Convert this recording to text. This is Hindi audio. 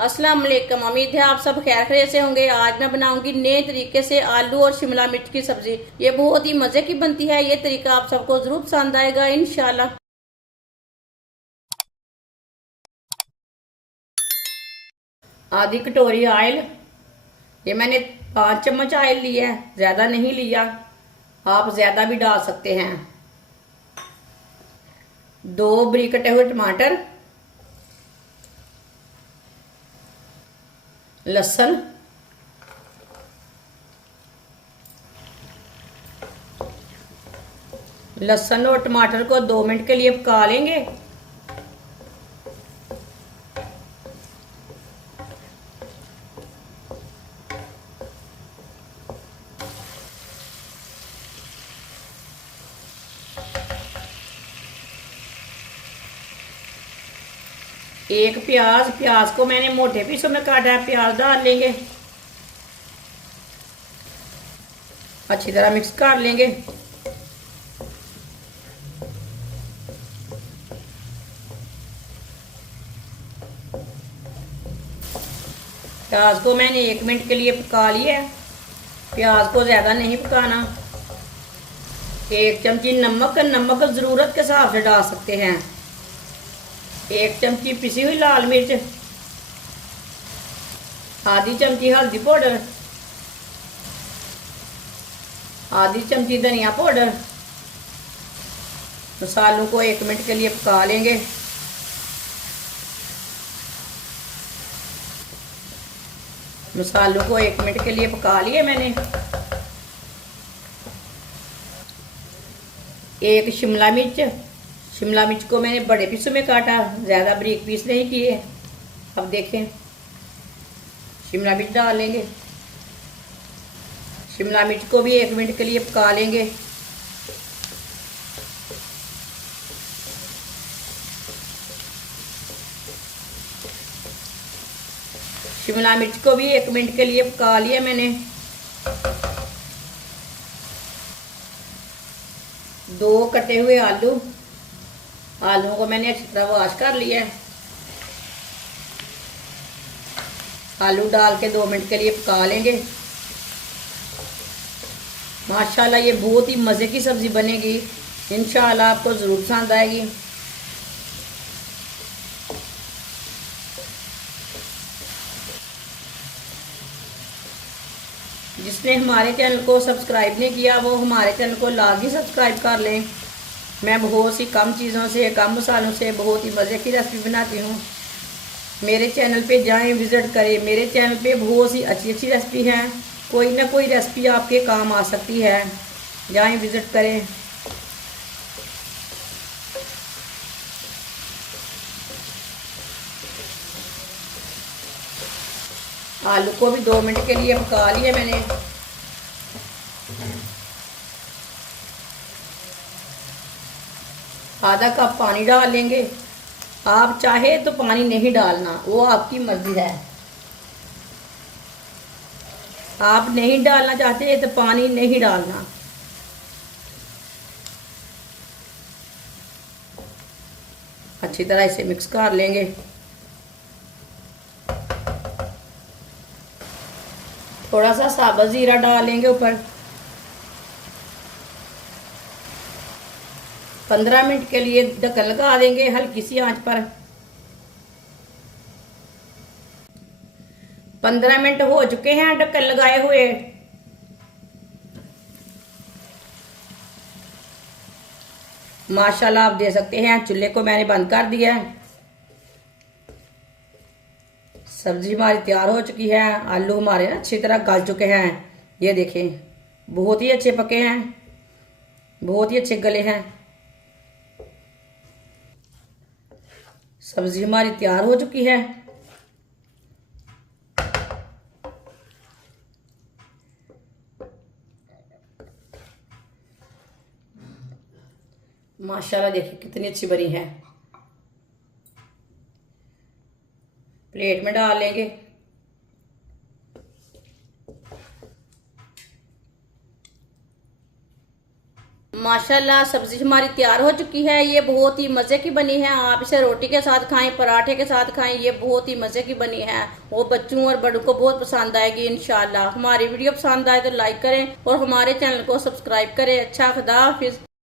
अस्सलाम वालेकुम। उम्मीद है आप सब खैर खैरियत से होंगे। आज मैं बनाऊंगी नए तरीके से आलू और शिमला मिर्च की सब्जी। ये बहुत ही मजे की बनती है। ये तरीका आप सबको जरूर पसंद आएगा इंशाल्लाह। आधी कटोरी ऑयल, ये मैंने 5 चम्मच ऑयल लिया है, ज्यादा नहीं लिया, आप ज्यादा भी डाल सकते हैं। 2 बारीक कटे हुए टमाटर, लहसुन, लहसुन और टमाटर को 2 मिनट के लिए पका लेंगे। एक प्याज, प्याज को मैंने मोटे पीसों में काटा है, प्याज डाल लेंगे, अच्छी तरह मिक्स कर लेंगे। प्याज को मैंने 1 मिनट के लिए पका लिया है। प्याज को ज़्यादा नहीं पकाना। 1 चमची नमक, नमक ज़रूरत के हिसाब से डाल सकते हैं। 1 चमची पिसी हुई लाल मिर्च, आधी चमची हल्दी पाउडर, आधी चमची धनिया पाउडर। मसालों को 1 मिनट के लिए पका लेंगे। मसालों को 1 मिनट के लिए पका लिए मैंने। 1 शिमला मिर्च, शिमला मिर्च को मैंने बड़े पीसों में काटा, ज़्यादा बारीक पीस नहीं किए। अब देखें, शिमला मिर्च डाल लेंगे। शिमला मिर्च को भी 1 मिनट के लिए पका लेंगे। शिमला मिर्च को भी 1 मिनट के लिए पका लिया मैंने। 2 कटे हुए आलू, आलूओं को मैंने अच्छी तरह वॉश कर लिया है। आलू डाल के 2 मिनट के लिए पका लेंगे। माशाल्लाह ये बहुत ही मज़े की सब्ज़ी बनेगी, इंशाल्लाह आपको ज़रूर पसंद आएगी। जिसने हमारे चैनल को सब्सक्राइब नहीं किया वो हमारे चैनल को लाजमी सब्सक्राइब कर लें। मैं बहुत सी कम चीज़ों से, कम मसालों से बहुत ही मज़े की रेसिपी बनाती हूँ। मेरे चैनल पे जाएं, विज़िट करें। मेरे चैनल पे बहुत सी अच्छी अच्छी रेसिपी हैं। कोई ना कोई रेसिपी आपके काम आ सकती है। जाएं, विज़िट करें। आलू को भी 2 मिनट के लिए पका लिया मैंने। आधा कप पानी डाल लेंगे। आप चाहे तो पानी नहीं डालना, वो आपकी मर्जी है। आप नहीं डालना चाहते तो पानी नहीं डालना। अच्छी तरह इसे मिक्स कर लेंगे। थोड़ा सा साबुत ज़ीरा डाल लेंगे ऊपर। 15 मिनट के लिए ढक्कन लगा देंगे हल्की सी आंच पर। 15 मिनट हो चुके हैं ढक्कन लगाए हुए। माशाल्लाह आप देख सकते हैं चूल्हे को मैंने बंद कर दिया है। सब्जी हमारी तैयार हो चुकी है। आलू हमारे ना अच्छी तरह गल चुके हैं। ये देखें, बहुत ही अच्छे पके हैं, बहुत ही अच्छे गले हैं। सब्जी हमारी तैयार हो चुकी है। माशाल्लाह देखिए कितनी अच्छी बनी है। प्लेट में डाल लेंगे। माशाल्लाह सब्जी हमारी तैयार हो चुकी है। ये बहुत ही मज़े की बनी है। आप इसे रोटी के साथ खाएं, पराठे के साथ खाएं, ये बहुत ही मज़े की बनी है। वो बच्चों और बड़ों को बहुत पसंद आएगी इंशाल्लाह। हमारी वीडियो पसंद आए तो लाइक करें और हमारे चैनल को सब्सक्राइब करें। अच्छा, खुदा हाफिज़।